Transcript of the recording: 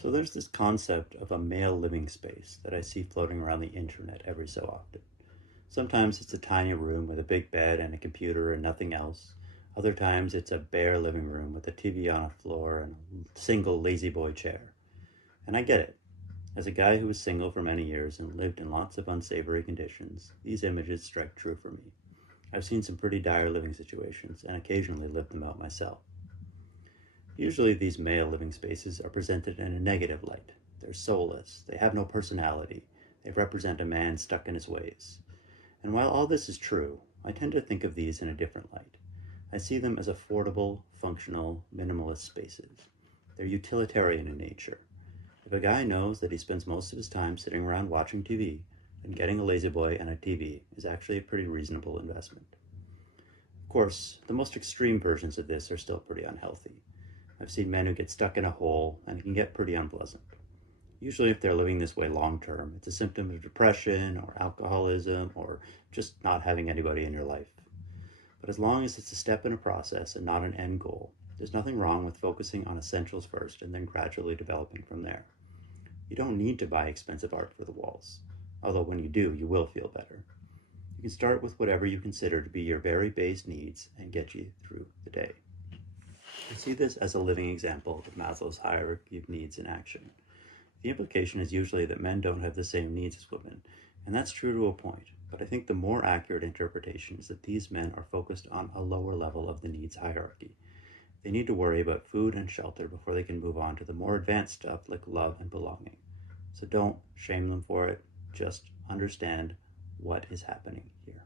So there's this concept of a male living space that I see floating around the internet every so often. Sometimes it's a tiny room with a big bed and a computer and nothing else. Other times it's a bare living room with a TV on a floor and a single lazy boy chair. And I get it. As a guy who was single for many years and lived in lots of unsavory conditions, these images strike true for me. I've seen some pretty dire living situations and occasionally lived them out myself. Usually, these male living spaces are presented in a negative light. They're soulless, they have no personality, they represent a man stuck in his ways. And while all this is true, I tend to think of these in a different light. I see them as affordable, functional, minimalist spaces. They're utilitarian in nature. If a guy knows that he spends most of his time sitting around watching TV, then getting a lazy boy and a TV is actually a pretty reasonable investment. Of course, the most extreme versions of this are still pretty unhealthy. I've seen men who get stuck in a hole, and it can get pretty unpleasant. Usually, if they're living this way long term, it's a symptom of depression or alcoholism or just not having anybody in your life. But as long as it's a step in a process and not an end goal, there's nothing wrong with focusing on essentials first and then gradually developing from there. You don't need to buy expensive art for the walls, although when you do, you will feel better. You can start with whatever you consider to be your very base needs and get you through the day. I see this as a living example of Maslow's hierarchy of needs in action. The implication is usually that men don't have the same needs as women, and that's true to a point, but I think the more accurate interpretation is that these men are focused on a lower level of the needs hierarchy. They need to worry about food and shelter before they can move on to the more advanced stuff like love and belonging. So don't shame them for it, just understand what is happening here.